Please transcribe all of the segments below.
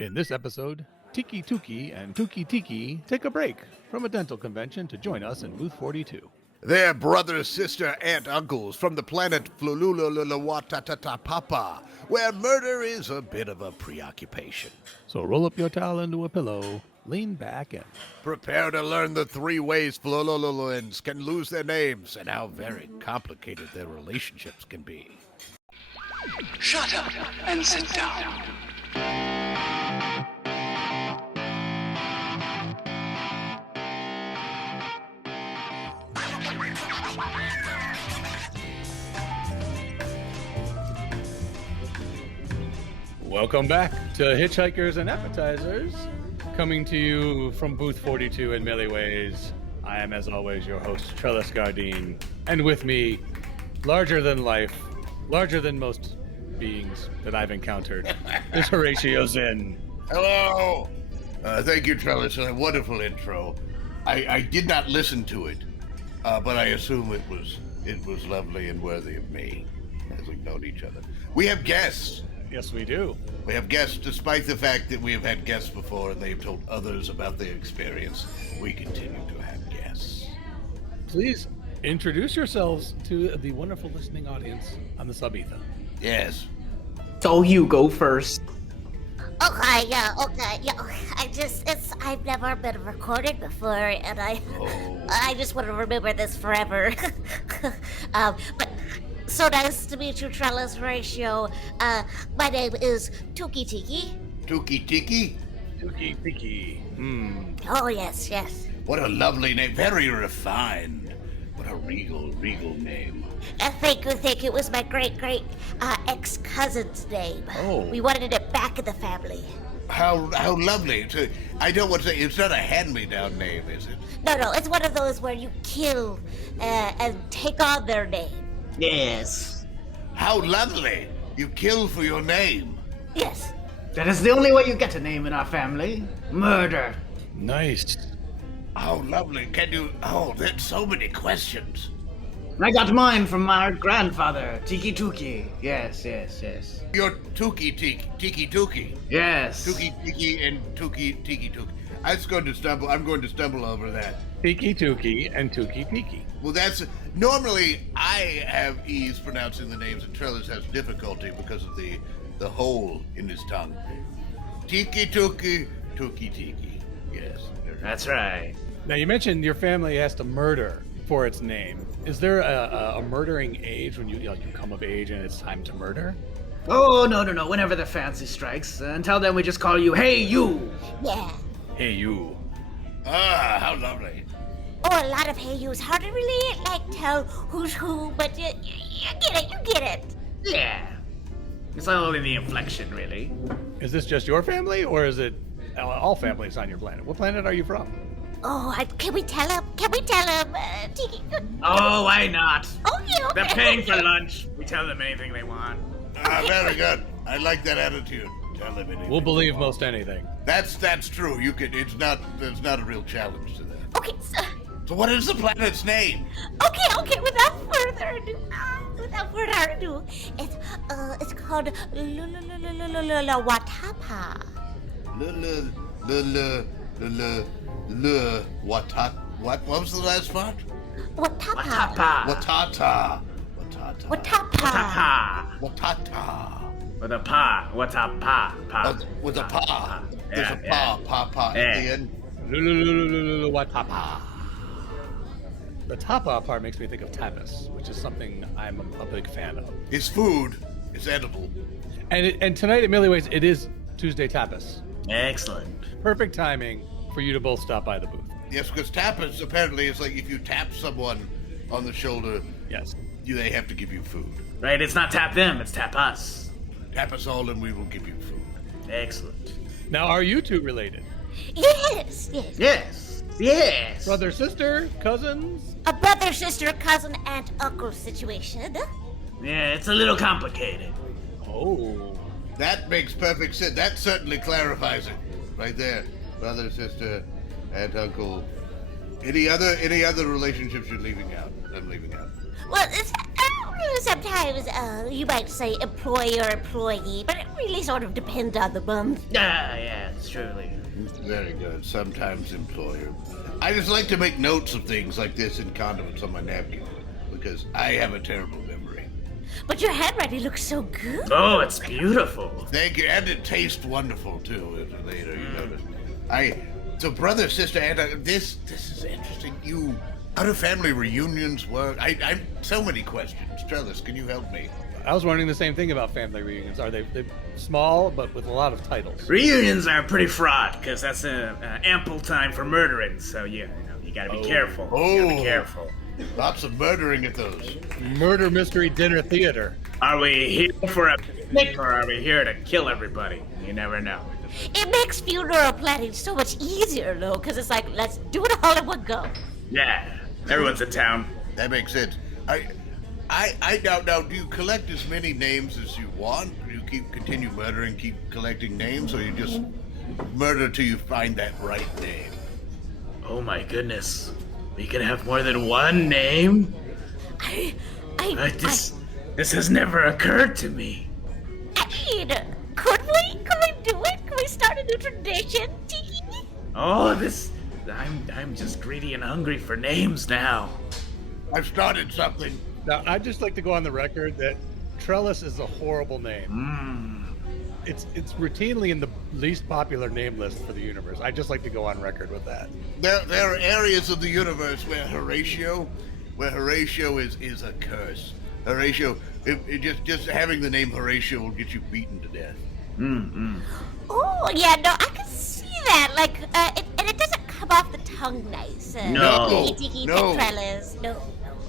In this episode, TikiTuki and TukiTiki take a break from a dental convention to join us in booth 42. They're brother, sister, aunt, uncles from the planet Flulululuwatatapapa, where murder is a bit of a preoccupation. So roll up your towel into a pillow, lean back, and Prepare to learn the 3 ways Flulululuans can lose their names and how very complicated their relationships can be. Shut up and sit down. welcome back to Hitchhikers and Appetizers, coming to you from booth 42 in Millyways. I am, as always, your host, Trellis Gardeen, and with me, larger than life, larger than most beings that I've encountered, is Horatio Zinn. Hello! Thank you, Trellis, for a wonderful intro. I did not listen to it, but I assume it was lovely and worthy of me, as we've known each other. We have guests. Yes, we do. We have guests, despite the fact that we have had guests before and they've told others about their experience. We continue to have guests. Please introduce yourselves to the wonderful listening audience on the sub-ether. Yes. So you go first. Okay, yeah. I've never been recorded before, and I just want to remember this forever. But so nice to meet you, Trellis, Horatio. My name is TukiTiki. TukiTiki? TukiTiki. Oh, yes. What a lovely name. Very refined. What a regal name. Thank you. It was my great ex-cousin's name. Oh. We wanted it back in the family. How lovely. I don't want to say, it's not a hand-me-down name, is it? No, it's one of those where you kill and take on their name. Yes. How lovely. You kill for your name. Yes. That is the only way you get a name in our family. Murder. Nice. How lovely. Can you... Oh, there's so many questions. I got mine from my grandfather, TikiTuki. Yes. You're TukiTuki. Yes. TukiTiki and TukiTiki. I'm going to stumble over that. TikiTuki and TukiTiki. Well, that's... Normally, I have ease pronouncing the names, and Trellis has difficulty because of the hole in his tongue. TikiTuki, TukiTiki. Yes. That's right. Now, you mentioned your family has to murder for its name. Is there a murdering age when you come of age and it's time to murder? Oh, no. Whenever the fancy strikes. Until then, we just call you, hey, you. Yeah. Hey, you. Ah, how lovely. Oh, a lot of hey yous. Hard to really tell who's who, but you get it. Yeah. It's only the inflection, really. Is this just your family, or is it all families on your planet? What planet are you from? Oh, can we tell him? Tiki? Oh, why not? Okay. They're paying for lunch. We tell them anything they want. Ah, very good. I like that attitude. Tell them anything. We'll believe most anything. That's true. You can. There's not a real challenge to that. Okay, So what is the planet's name? okay. Without further ado, it's called Flulululuwatatapapa. What was the last part? Watapa. Watata. Watapa. With a pa. What's a pa? With a pa. There's a pa Yeah. at the end. Flulululuwatatapapa. The tapa part makes me think of tapas, which is something I'm a big fan of. It's food. It's edible. And tonight at Millyways, it is Tuesday Tapas. Excellent. Perfect timing for you to both stop by the booth. Yes, because tapas apparently is like if you tap someone on the shoulder, Yes. they have to give you food. Right, it's not tap them, it's tap us. Tap us all and we will give you food. Excellent. Now, are you two related? Yes. Yes. Brother, sister, cousins? A brother, sister, cousin, aunt, uncle situation. Yeah, it's a little complicated. Oh. That makes perfect sense. That certainly clarifies it. Right there. Brother, sister, aunt, uncle. Any other relationships you're leaving out? I'm leaving out. Well, it's Sometimes you might say employer, employee, but it really sort of depends on the month. Yeah, it's truly. Very good. Sometimes employer. I just like to make notes of things like this in condiments on my napkin because I have a terrible memory. But your handwriting looks so good. Oh, it's beautiful. Thank you, and it tastes wonderful too. Later, you notice. So brother, sister, and this is interesting. How do family reunions work? I'm so many questions. Trellis, can you help me? I was wondering the same thing about family reunions. Are they small but with a lot of titles? Reunions are pretty fraught because that's ample time for murdering. So you gotta be careful. You gotta be careful. Lots of murdering at those. Murder mystery dinner theater. Are we here for a picnic or are we here to kill everybody? You never know. It makes funeral planning so much easier, though, because it's like, let's do it all in one go. Yeah, everyone's in town. That makes sense. Now, do you collect as many names as you want? Do you continue murdering, keep collecting names, or you just murder till you find that right name? Oh my goodness. We can have more than one name? This has never occurred to me. I mean, could we? Could we do it? Could we start a new tradition, Tiki? Oh, I'm just greedy and hungry for names now. I've started something. Now, I'd just like to go on the record that Trellis is a horrible name. It's routinely in the least popular name list for the universe. I'd just like to go on record with that. There are areas of the universe where Horatio is a curse. Horatio, just having the name Horatio will get you beaten to death. Oh, yeah, no, I can see that. Like, and it doesn't come off the tongue nice. No. Tiki, No. Trellis. No.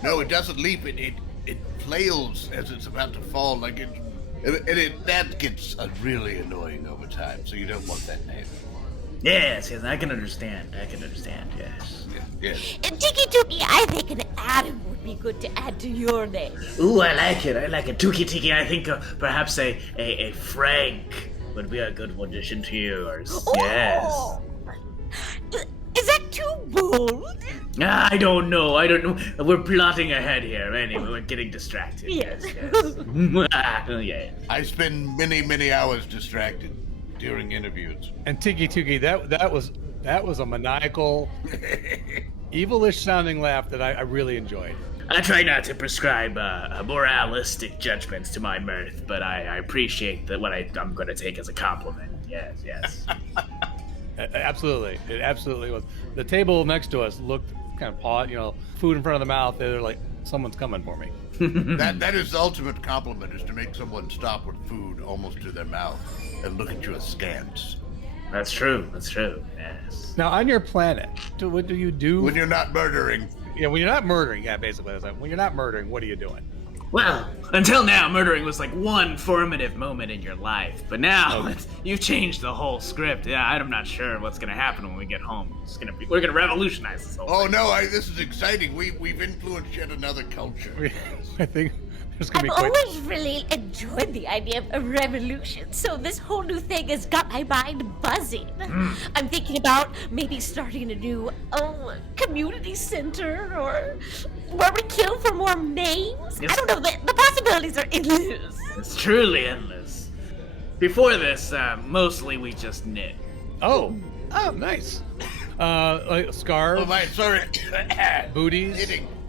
No, it doesn't leap. It flails as it's about to fall. That gets really annoying over time. So you don't want that name. Yes, I can understand. Yes. Yes. And TikiTuki, I think an Adam would be good to add to your name. Ooh, I like it. TukiTiki, I think perhaps a Frank would be a good addition to yours. Yes. Oh. Is that too bold? I don't know. We're plotting ahead here. Anyway, we're getting distracted. Yes. Yeah. I spend many hours distracted during interviews. And TikiTuki, that was a maniacal, evilish sounding laugh that I really enjoyed. I try not to prescribe moralistic judgments to my mirth, but I appreciate that what I'm going to take as a compliment. Yes. Absolutely, it absolutely was. The table next to us looked kind of pawed, food in front of the mouth. They're like, someone's coming for me. That is the ultimate compliment, is to make someone stop with food almost to their mouth and look at you askance. That's true. Yes. Now, on your planet, what do you do? When you're not murdering. Yeah, when you're not murdering. Yeah, basically, it's like, when you're not murdering, what are you doing? Well, until now, murdering was like one formative moment in your life, but now you've changed the whole script. Yeah, I'm not sure what's gonna happen when we get home. We're gonna revolutionize this whole thing. Oh no, this is exciting. We've influenced yet another culture. I think there's gonna be I've quite... always really enjoyed the idea of a revolution, so this whole new thing has got my mind buzzing. I'm thinking about maybe starting a new community center, or where we kill for more names. Yes. I don't know, the possibilities are endless. It's truly endless. Before this, mostly we just knit. Oh, nice. Like scarves, Oh my, sorry. booties.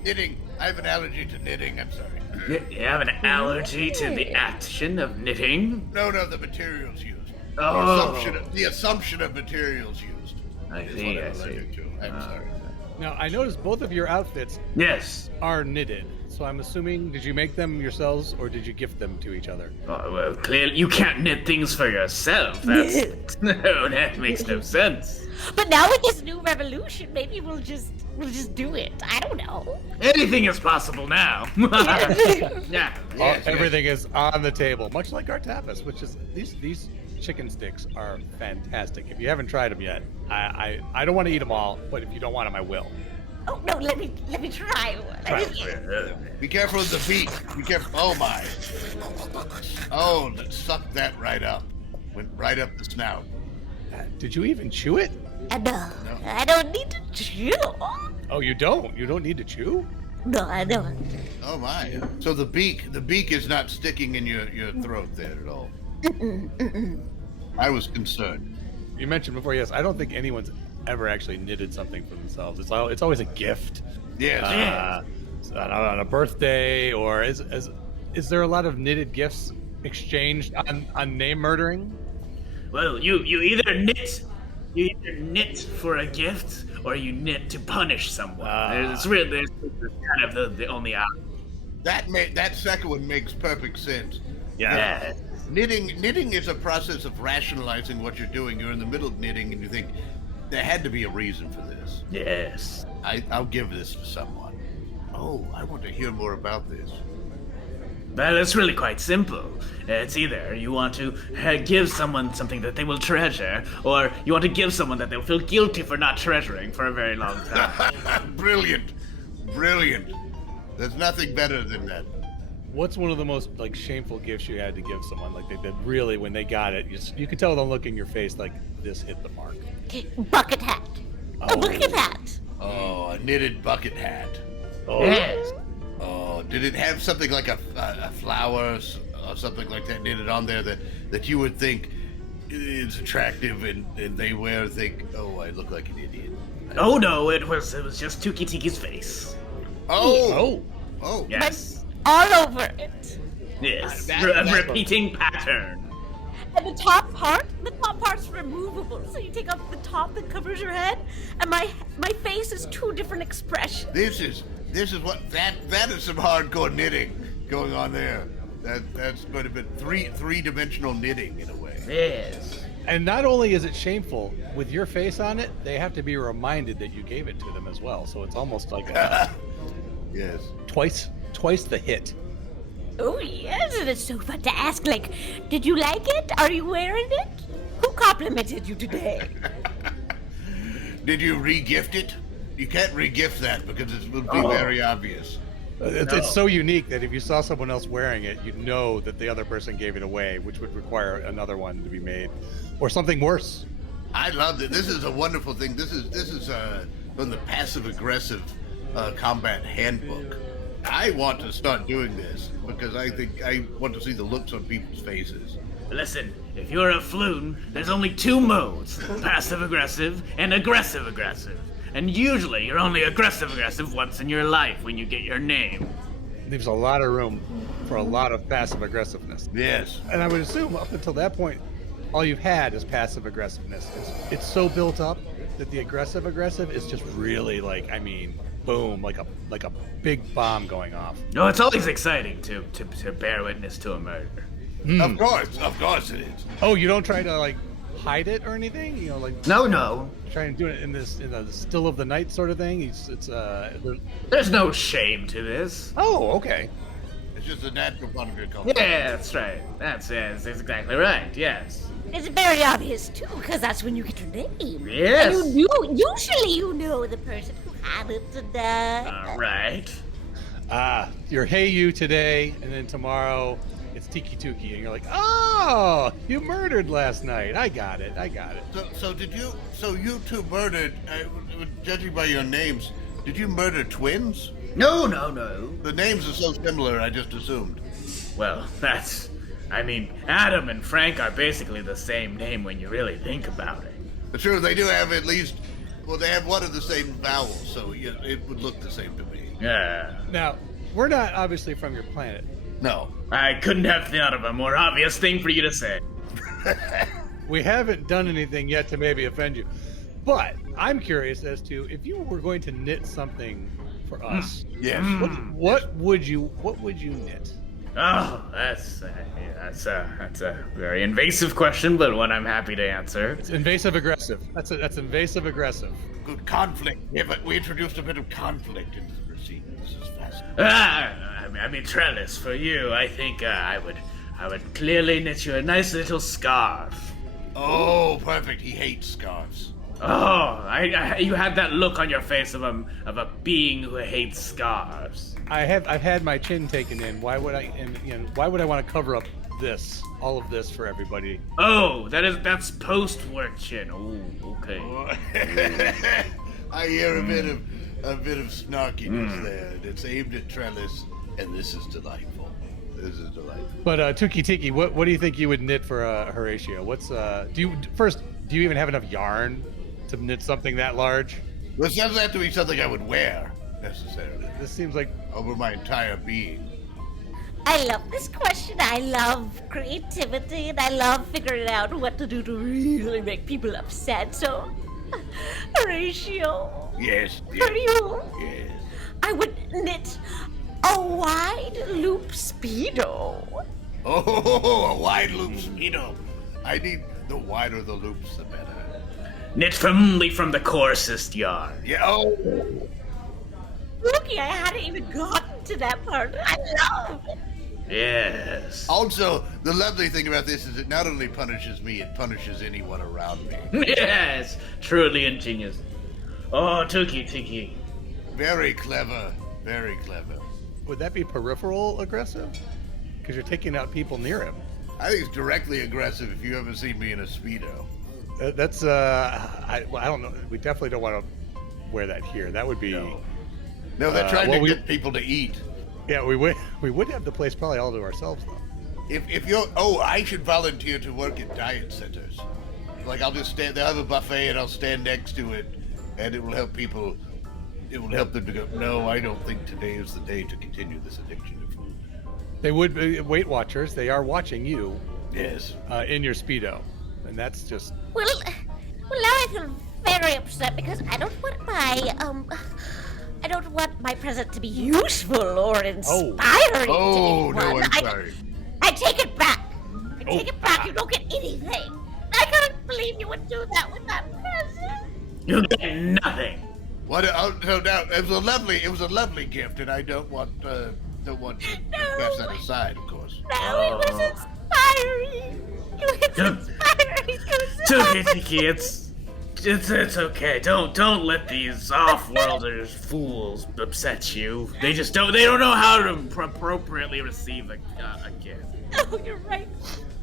Knitting. I have an allergy to knitting. I'm sorry. You have an allergy to the action of knitting? No, the materials used. Oh. The assumption of materials used. I is see, what I I'm see. allergic to. I'm sorry. Now, I noticed both of your outfits Yes. are knitted, so I'm assuming, did you make them yourselves or did you gift them to each other? Oh, well, clearly you can't knit things for yourself. No, that makes no sense. But now with this new revolution, maybe we'll just do it. I don't know. Anything is possible now. Yeah. Everything is on the table, much like our tapas, which is these chicken sticks are fantastic. If you haven't tried them yet, I don't want to eat them all, but if you don't want them, I will. Oh no, let me try one. Be careful of the beak. Be careful. Oh my. Oh, suck that right up. Went right up the snout. Did you even chew it? No, I don't need to chew. Oh, you don't? You don't need to chew? No, I know. Oh my! So the beak is not sticking in your throat there at all. I was concerned. You mentioned before, yes. I don't think anyone's ever actually knitted something for themselves. It's always a gift. Yes. On a birthday, or is there a lot of knitted gifts exchanged on name murdering? Well, you either knit for a gift, or you knit to punish someone. There's kind of the only option. That second one makes perfect sense. Yeah. Knitting is a process of rationalizing what you're doing. You're in the middle of knitting, and you think there had to be a reason for this. Yes. I'll give this to someone. Oh, I want to hear more about this. Well, it's really quite simple. It's either you want to give someone something that they will treasure, or you want to give someone that they'll feel guilty for not treasuring for a very long time. Brilliant. There's nothing better than that. What's one of the most like shameful gifts you had to give someone? Like that really, when they got it, you could tell the look in your face, like this hit the mark. Bucket hat. Oh. A bucket hat. Oh, a knitted bucket hat. Oh. Yes. Oh, did it have something like a flower or something like that knitted on there that you would think is attractive, and they wear and think, oh, I look like an idiot? Oh no, it was just TukiTiki's face. Oh. Yes. All over it. Yes. That- A repeating pattern. And the top part's removable. So you take off the top that covers your head, and my face is two different expressions. This is what that is some hardcore knitting going on there. That's going to be three-dimensional knitting in a way. Yes. And not only is it shameful with your face on it, they have to be reminded that you gave it to them as well. So it's almost like Yes. twice the hit. Oh yes, and it's so fun to ask. Like, did you like it? Are you wearing it? Who complimented you today? Did you re-gift it? You can't re-gift that because it will be very obvious. It's so unique that if you saw someone else wearing it, you'd know that the other person gave it away, which would require another one to be made, or something worse. I love it. This is a wonderful thing. This is from the passive-aggressive combat handbook. I want to start doing this because I think I want to see the looks on people's faces. Listen, if you're a floon, there's only two modes: passive-aggressive and aggressive-aggressive. And usually you're only aggressive-aggressive once in your life when you get your name. Leaves a lot of room for a lot of passive aggressiveness. Yes. And I would assume up until that point, all you've had is passive aggressiveness. It's so built up that the aggressive is just really like, I mean, boom, like a big bomb going off. No, it's always exciting to bear witness to a murder. Of course it is. Oh, you don't try to like hide it or anything? You know, like No. try and do it in the still of the night sort of thing. There's no shame to this. Oh, okay. It's just a natural part of your culture. Yeah, that's right. That's exactly right. Yes. It's very obvious too, because that's when you get your name. Yes. And usually you know the person who happened to die. All right. You're Hey You today, and then tomorrow it's TikiTuki, and you're like, oh, you murdered last night. I got it. So you two murdered, judging by your names, did you murder twins? No. The names are so similar, I just assumed. Well, Adam and Frank are basically the same name when you really think about it. Sure, they do have at least, they have one of the same vowels, so yeah, it would look the same to me. Yeah. Now, we're not obviously from your planet. No. I couldn't have thought of a more obvious thing for you to say. We haven't done anything yet to maybe offend you, but I'm curious as to if you were going to knit something for us. Yes. What would you knit? Oh, that's a very invasive question, but one I'm happy to answer. It's invasive aggressive. That's invasive aggressive. Good conflict. Yeah, but we introduced a bit of conflict into the proceedings. This is fascinating. Trellis, for you, I think I would clearly knit you a nice little scarf. Oh, perfect. He hates scarves. Oh, you had that look on your face of a being who hates scarves. I've had my chin taken in. Why would I want to cover up all of this for everybody? Oh, that's post-work chin. Oh, okay. I hear a bit of a bit of snarkiness there. And it's aimed at Trellis, and this is delightful. This is delightful. But TukiTiki, what do you think you would knit for Horatio? Do you even have enough yarn to knit something that large? Well, it doesn't have to be something I would wear necessarily. This seems like Over my entire being. I love this question. I love creativity, and I love figuring out what to do to really make people upset. So, Horatio, Yes. for you, Yes. I would knit a wide loop speedo. Oh, a wide loop speedo. I need the wider the loops, the better. Knit firmly from the coarsest yarn. Yeah. Oh. Looky, I hadn't even gotten to that part. I love it. Yes. Also, the lovely thing about this is it not only punishes me, it punishes anyone around me. Yes. Truly ingenious. Oh, TukiTiki. Very clever. Very clever. would that be peripheral aggressive? Because you're taking out people near him. I think it's directly aggressive if you ever see me in a Speedo. That's I don't know. We definitely don't want to wear that here. That would be. No, they're trying to well, get people to eat. Yeah, we would have the place probably all to ourselves though. If you're, I should volunteer to work at diet centers. Like I'll just stand. They'll have a buffet and I'll stand next to it, and it will help people. It will help them to go. No, I don't think today is the day to continue this addiction to food. They would be Weight Watchers. They are watching you Yes. in your Speedo, and that's just. Well, now I feel very upset because I don't want my present to be useful or inspiring to Oh anyone. no, I'm sorry. I take it back. I take it back. You don't get anything. I can't believe you would do that with that present. You get nothing. What? So now it was a lovely gift, and I don't want to pass that aside, of course. No, it was inspiring. It was inspiring. TukiTiki, it's okay. Don't let these off-worlders fools upset you. They don't know how to appropriately receive a gift. Oh, you're right.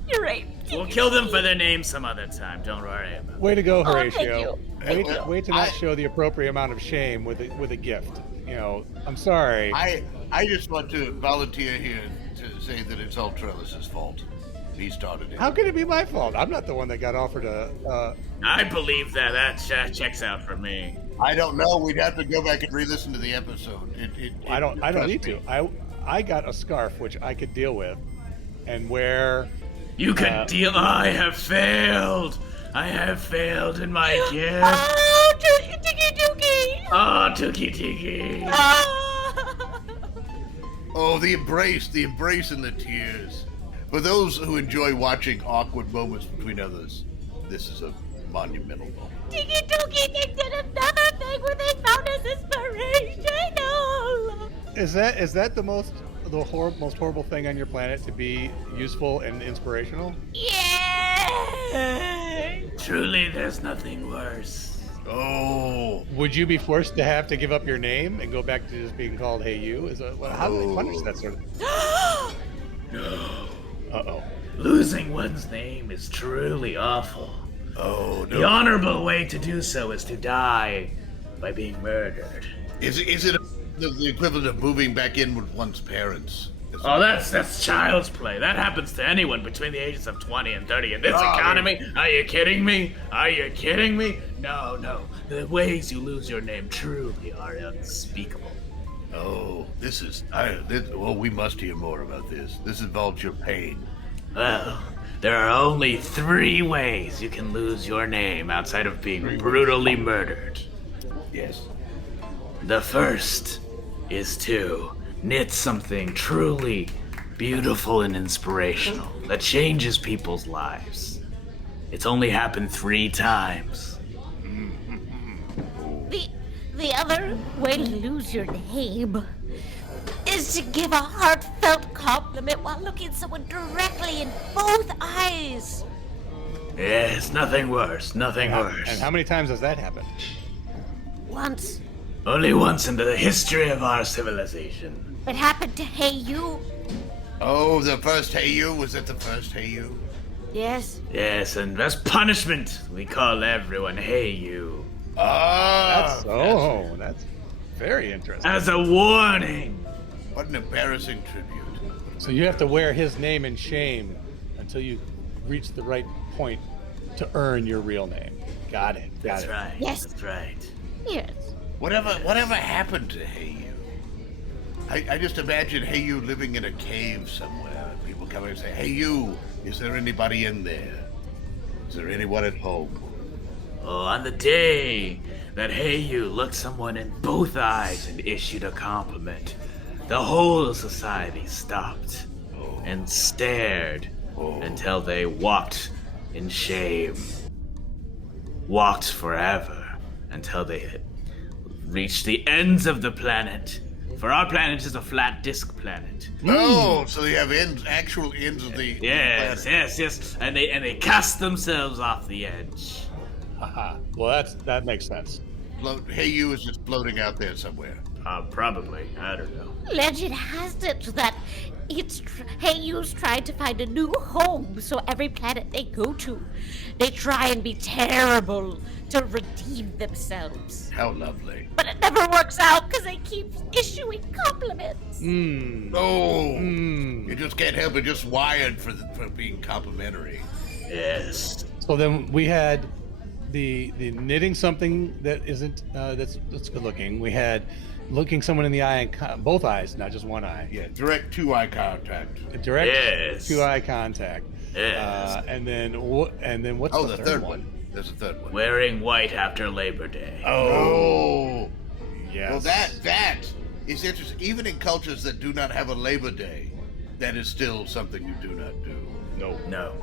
You're right. We'll kill them for their name some other time. Don't worry about it. Way to go, Oh, thank Horatio. you. Way to not show the appropriate amount of shame with a gift. You know, I'm sorry. I just want to volunteer here to say that it's all Trellis's fault. He started it. How can it be my fault? I'm not the one that got offered a. I believe that checks out for me. I don't know. We'd have to go back and re-listen to the episode. I don't need to. I got a scarf which I could deal with, and wear. You can deal. I have failed. I have failed in my gift. Oh, TikiTuki! Oh, TukiTiki. Oh, the embrace and the tears. For those who enjoy watching awkward moments between others, this is a monumental moment. TikiTuki, they did another thing where they found us inspirational. Is that the most horrible thing on your planet, to be useful and inspirational? Yeah. Truly, there's nothing worse. Oh, Would you be forced to have to give up your name and go back to just being called Hey You? How do they punish that sort of thing? No. Uh-oh. Losing one's name is truly awful. oh no! The honorable way to do so is to die by being murdered. Is it the equivalent of moving back in with one's parents? Oh, that's child's play. That happens to anyone between the ages of 20 and 30 in this economy. Are you kidding me? Are you kidding me? No. The ways you lose your name truly are unspeakable. Oh, well, we must hear more about this. This involves your pain. Well, there are only 3 ways you can lose your name outside of being brutally murdered. Yes. The first is to knit something truly beautiful and inspirational that changes people's lives. It's only happened 3 times. The other way to lose your name is to give a heartfelt compliment while looking someone directly in both eyes. Yes, nothing worse, nothing worse. And how many times has that happened? Once, Only once in the history of our civilization. it happened to Hey You. Oh, the first Hey You? Was it the first Hey You? Yes. Yes, and as punishment, we call everyone Hey You. Ah, That's very interesting. As a warning. What an embarrassing tribute. So you have to wear his name in shame until you reach the right point to earn your real name. Got it. That's right. Yes. That's right. Yes. Whatever happened to Hey You? I just imagine Hey You living in a cave somewhere. People come and say, Hey You, is there anybody in there? Is there anyone at home? Oh, on the day that Hey You looked someone in both eyes and issued a compliment, the whole society stopped and stared until they walked in shame. Walked forever until they had reached the ends of the planet. For our planet is a flat disk planet. Oh, so they have actual ends of the Yes, planet. yes. And they cast themselves off the edge. Haha. Well, that makes sense. Hey You is just floating out there somewhere. Probably. I don't know. Legend has it that Hey You's trying to find a new home, so every planet they go to, they try and be terrible to redeem themselves. How lovely. But it never works out because they keep issuing compliments. You just can't help it. Just wired for being complimentary. Yes. So then we had the knitting something that isn't that's good looking. We had looking someone in the eye and both eyes, not just one eye. Yeah, direct two eye contact. Direct Yes. two eye contact. Yes. And then what's Oh, the the third third one. There's a third one. Wearing white after Labor Day. Oh. Yes. Well, that is interesting. Even in cultures that do not have a Labor Day, that is still something you do not do. No.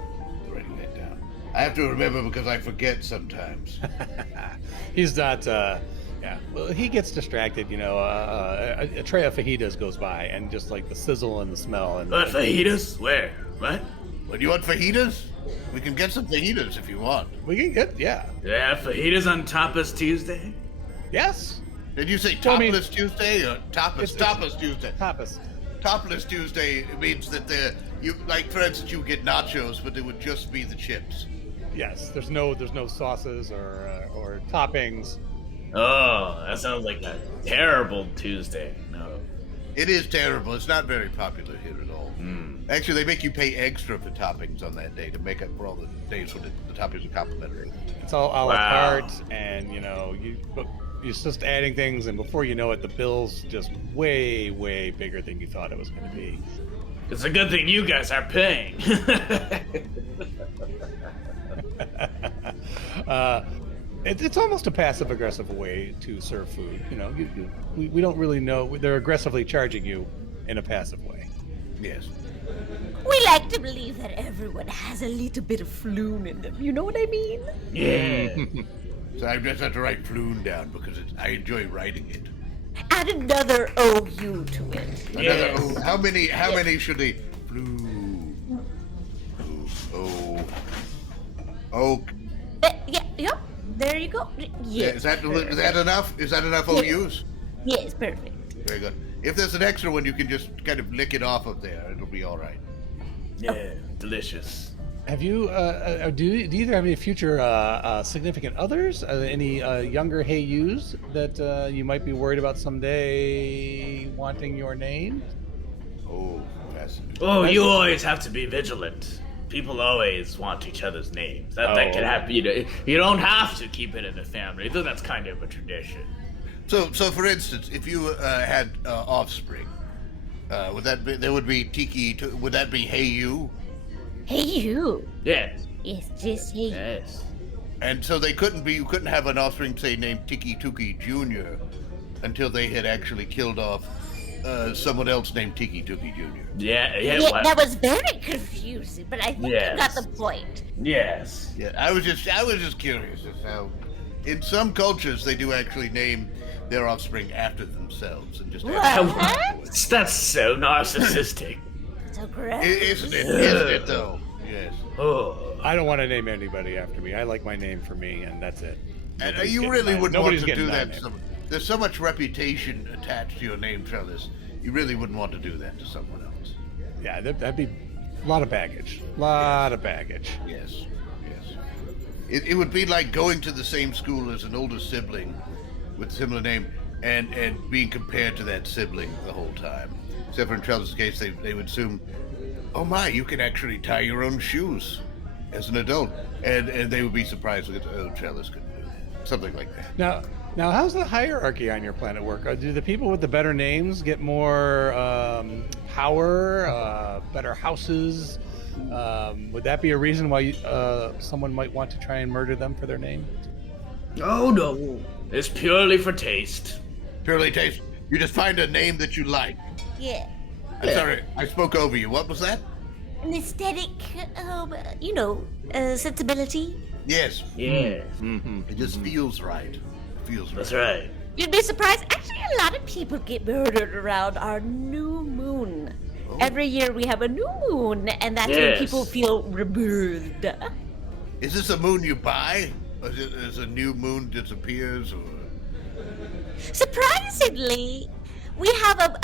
Writing that down. I have to remember because I forget sometimes. He's not. Yeah. Well, he gets distracted. A tray of fajitas goes by, and just like the sizzle and the smell. And What, fajitas? Where? What? Well, do you want fajitas? We can get some fajitas if you want. we can get Do they have fajitas on Tapas Tuesday? yes. Did you say Well, I mean- topless Tuesday or tapas? Tapas Tuesday. Tapas. Topless Tuesday means that for instance, you get nachos, but they would just be the chips. Yes. There's no sauces or toppings. Oh, that sounds like a terrible Tuesday. No. It is terrible. It's not very popular here at all. Actually, they make you pay extra for toppings on that day to make up for all the days when the toppings are complimentary. It's all a la Wow. carte, and you're just adding things, and before you know it, the bill's just way, way bigger than you thought it was going to be. It's a good thing you guys are paying. It's almost a passive-aggressive way to serve food. We don't really know. They're aggressively charging you in a passive way. Yes. We like to believe that everyone has a little bit of floon in them. You know what I mean? Yeah. So I just have to write Floon down because I enjoy writing it. Add another OU to it. Another Yes. How many should they? Floon. Oh. Yep. There you go. Yes. Is that enough? Is that enough OUs? Yes, perfect. Very good. If there's an extra one, you can just kind of lick it off of there. It'll be all right. Yeah, delicious. Have you? Do you either have any future significant others? Any younger Hey Yous that you might be worried about someday wanting your name? Oh, fascinating. Oh, you always have to be vigilant. People always want each other's names. That can happen. You don't have to keep it in the family, though that's kind of a tradition. So for instance, if you had offspring, would that be Tiki? Would that be Hey You? Hey, you. Yes. Yes, just hey. Yes. And so you couldn't have an offspring, say, named TikiTuki Jr. until they had actually killed off someone else named TikiTuki Jr. Yeah, Yeah, what? that was very confusing, but I think you got Yes. the point. Yes. Yeah, I was just curious as how, in some cultures, they do actually name their offspring after themselves and just. What? That's so narcissistic. So gross. Isn't it? Isn't it though? Yes. Oh. I don't want to name anybody after me. I like my name for me, and that's it. And Nobody's you getting really my- wouldn't want nobody's to getting do my that. name. There's so much reputation attached to your name, Trellis. You really wouldn't want to do that to someone else. Yeah, that'd be a lot of baggage. Lot of baggage. Yes. Yes. It would be like going to the same school as an older sibling with a similar name, and being compared to that sibling the whole time. Except for in Trellis' case, they would assume, oh my, you can actually tie your own shoes as an adult. And they would be surprised that, oh, Trellis couldn't do that. Something like that. Now, how's the hierarchy on your planet work? Do the people with the better names get more power, better houses? Would that be a reason why someone might want to try and murder them for their name? Oh no, it's purely for taste. Purely taste. You just find a name that you like. Yeah. I'm sorry, I spoke over you. What was that? An aesthetic, sensibility. Yes. Yeah, It just feels right. Feels right. that's right. You'd be surprised. Actually, a lot of people get murdered around our new moon. Oh. Every year we have a new moon, and that's when Yes. people feel rebirthed. Is this a moon you buy? Or is a new moon disappears? Or... Surprisingly, we have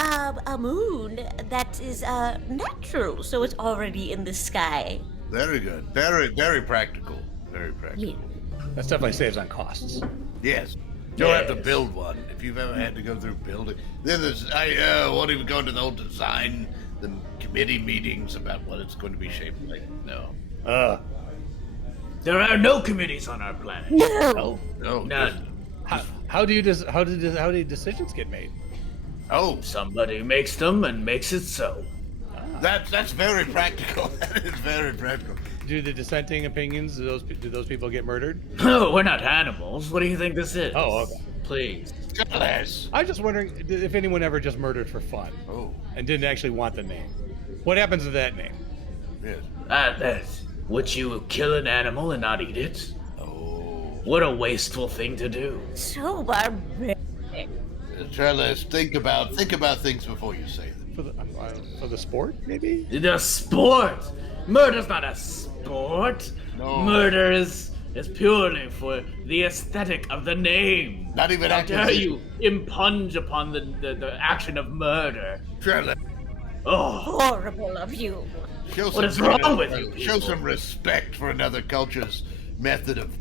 a moon that is natural, so it's already in the sky. Very good. Very, very practical. Very practical. Yeah. That definitely saves on costs. Yes. You don't have to Yes. build one. If you've ever had to go through building, then I won't even go into the whole design, the committee meetings about what it's going to be shaped like. No. There are no committees on our planet. No. No. None. How do decisions get made? Oh, Somebody makes them and makes it so. that's very practical. That is very practical. Do the dissenting opinions? Do those people get murdered? No, we're not animals. What do you think this is? Oh, okay. Please. Trellis. I'm just wondering if anyone ever just murdered for fun Oh, and didn't actually want the name. What happens to that name? yes. Would you kill an animal and not eat it? Oh, What a wasteful thing to do. So barbaric. Trellis, think about things before you say them. For the sport, maybe? The sport! Murder's not a sport. No. Murder is purely for the aesthetic of the name. Not even How dare acquisition. you impinge upon the action of murder? Trellis, Oh, Horrible of you. show What is wrong with you Show people? some respect for another culture's method of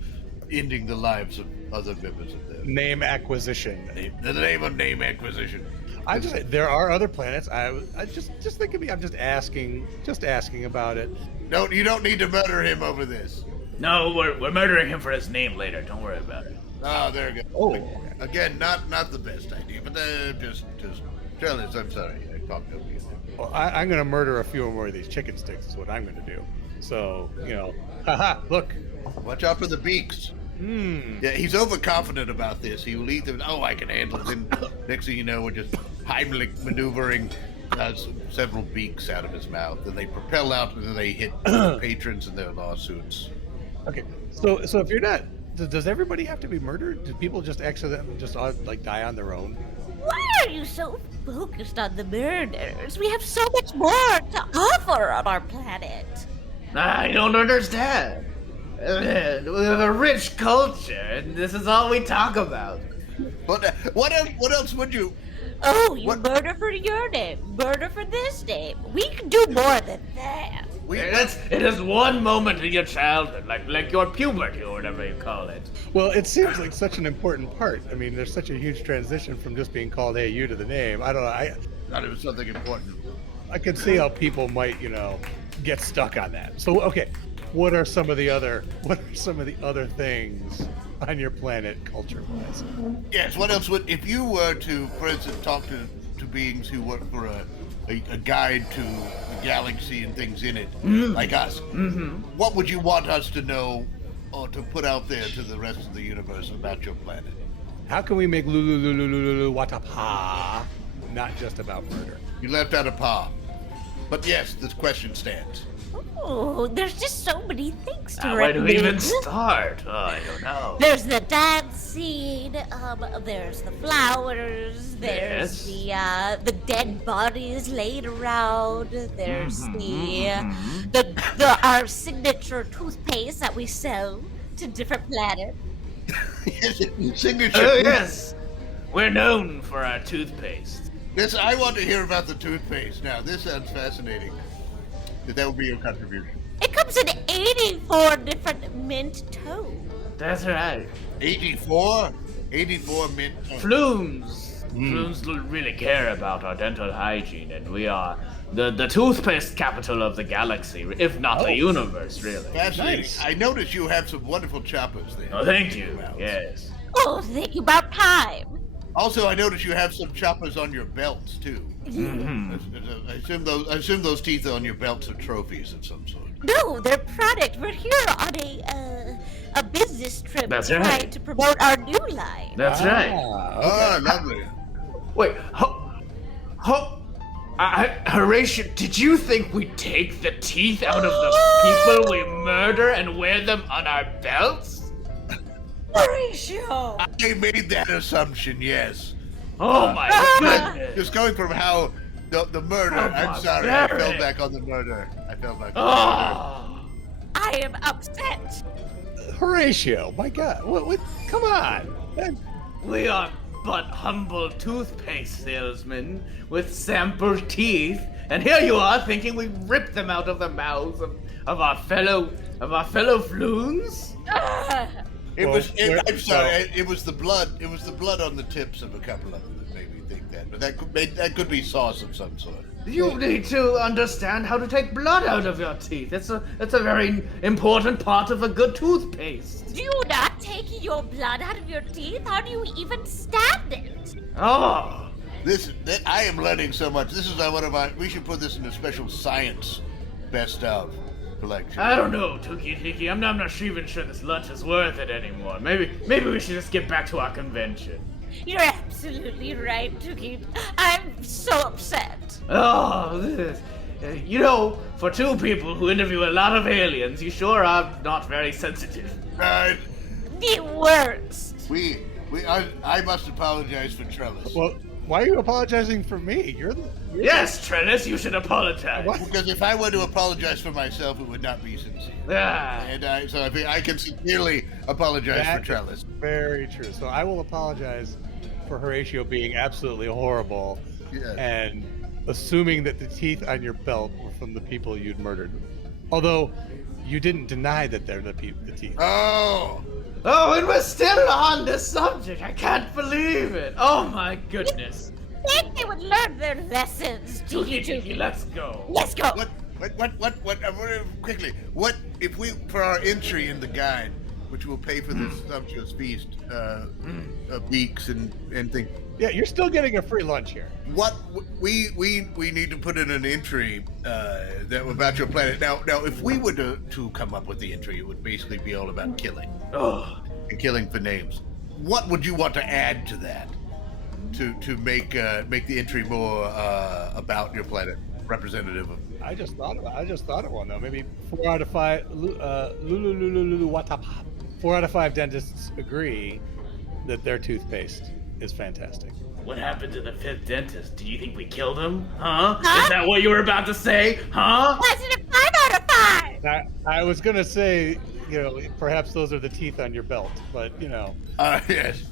ending the lives of other members of their Name acquisition. the name of name acquisition. There are other planets. I just think of me. I'm just asking about it. No, you don't need to murder him over this. no, we're murdering him for his name later. Don't worry about it. Oh, there you go. Oh. Again, not the best idea, but just Trellis, I'm sorry, I talked over you. Well, I'm gonna murder a few more of these chicken sticks. Is what I'm gonna do. So haha, look. Watch out for the beaks. Yeah, he's overconfident about this. He will eat them. Oh, I can handle it. Then next thing you know, we're just Heimlich maneuvering several beaks out of his mouth, and they propel out, and then they hit patrons in their lawsuits. Okay. So if you're not, does everybody have to be murdered? Do people just accidentally just die on their own? Why are you so focused on the murders? We have so much more to offer on our planet. I don't understand. We have a rich culture, and this is all we talk about. But what else would you? Oh, you What- murder for your name, murder for this name. We can do more than that. It is one moment in your childhood, like your puberty or whatever you call it. Well, it seems like such an important part. I mean, there's such a huge transition from just being called "Hey, you" to the name. I don't know. Thought it was something important. I could see how people might, get stuck on that. So, okay, what are some of the other things on your planet culture-wise? Yes. What else would if you were to, for instance, talk to beings who work for a guide to the galaxy and things in it, like us? What would you want us to know or to put out there to the rest of the universe about your planet? How can we make Flulululuwatatapapa not just about murder? You left out a paw. But yes, this question stands. Oh, there's just so many things to Where do we even recommend. start? Oh, I don't know. There's the dance scene. There's the flowers. There's the dead bodies laid around. There's the our signature toothpaste that we sell to different planets. Signature. Oh, yes. We're known for our toothpaste. I want to hear about the toothpaste. Now, this sounds fascinating. That would be your contribution. It comes in 84 different mint tones. That's right. 84? 84 mint. Flumes really care about our dental hygiene, and we are the toothpaste capital of the galaxy, if not the universe, really. Fascinating. Nice. I noticed you have some wonderful choppers there. Oh, thank you. Yes. Oh, thank you. About time. Also, I noticed you have some choppers on your belts too. Mm-hmm. I assume those teeth on your belts are trophies of some sort. No, they're product. We're here on a business trip That's trying right. to promote our new line. That's right. Oh, lovely. Wait, Horatio, did you think we'd take the teeth out of the people we murder and wear them on our belts? Horatio! I made that assumption, yes. Oh my goodness. Just going from how the murder. Oh, I'm sorry, I fell barbaric. back on the murder. Oh. I am upset. Horatio, my God, what? Come on. We are but humble toothpaste salesmen with sample teeth, and here you are thinking we ripped them out of the mouths of our fellow floons? It Well, was. we're- I'm sorry. It was the blood. It was the blood on the tips of a couple of them that made me think that. But that could be sauce of some sort. You need to understand how to take blood out of your teeth. It's a very important part of a good toothpaste. Do not take your blood out of your teeth. How do you even stand it? Oh. I am learning so much. This is one of my. We should put this in a special science best of collection. I don't know, TukiTiki. I'm not even sure this lunch is worth it anymore. Maybe we should just get back to our convention. You're absolutely right, Tuki. I'm so upset. Oh, this. For two people who interview a lot of aliens, you sure are not very sensitive. The worst. I must apologize for Trellis. Well, why are you apologizing for me? You're Yes, Trellis, you should apologize. What? Because if I were to apologize for myself, it would not be sincere. Ah. And I can sincerely apologize That for Trellis. is very true. So I will apologize for Horatio being absolutely horrible Yes. and assuming that the teeth on your belt were from the people you'd murdered. Although you didn't deny that they're the teeth. Oh, Oh, and we're still on this subject. I can't believe it. Oh my goodness. Think they would learn their lessons, TukiTiki, let's go. Let's go. what? Quickly, what if we, for our entry in the guide, which will pay for this sumptuous feast, beaks and things. Yeah, you're still getting a free lunch here. What we need to put in an entry that about your planet. Now, if we were to come up with the entry, it would basically be all about killing Oh. and killing for names. What would you want to add to that to make the entry more about your planet, representative of? I just thought of one though. Maybe 4 out of 5. Flulululuwatatapapa. 4 out of 5 dentists agree that their toothpaste is fantastic. What happened to the 5th dentist? Do you think we killed him? Huh? Is that what you were about to say? Huh? Positive 5 out of 5. Now, I was gonna say, perhaps those are the teeth on your belt, but Yes.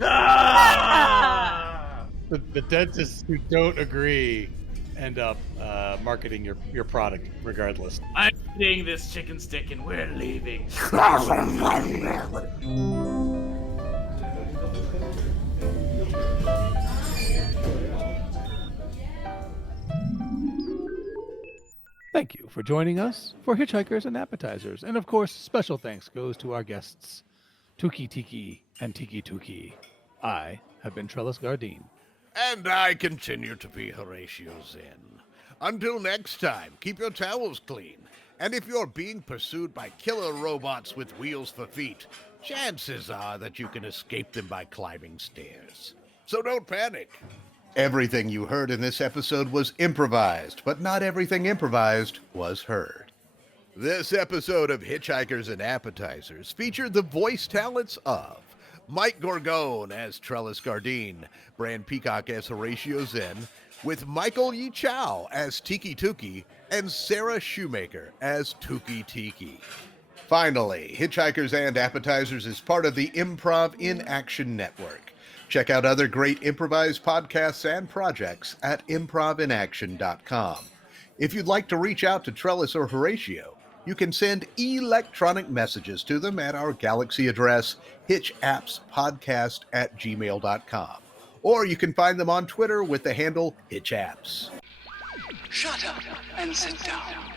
Ah! the dentists who don't agree end up marketing your product regardless. I'm eating this chicken stick and we're leaving. Thank you for joining us for Hitchhikers and Appetizers. And of course, special thanks goes to our guests, TikiTuki and TukiTiki. I have been Trellis Gardeen. And I continue to be Horatio Zinn. Until next time, keep your towels clean. And if you're being pursued by killer robots with wheels for feet, chances are that you can escape them by climbing stairs. So don't panic. Everything you heard in this episode was improvised, but not everything improvised was heard. This episode of Hitchhikers and Appetizers featured the voice talents of Mike Gorgone as Trellis Gardeen, Bran Peacock as Horatio Zinn, with Michael Yichao as TikiTuki, and Sarah Shoemaker as TukiTiki. Finally, Hitchhikers and Appetizers is part of the Improv in Action Network. Check out other great improvised podcasts and projects at improvinaction.com. If you'd like to reach out to Trellis or Horatio, You can send electronic messages to them at our Galaxy address, hitchappspodcast@gmail.com. Or you can find them on Twitter with the handle hitchapps. Shut up and sit down.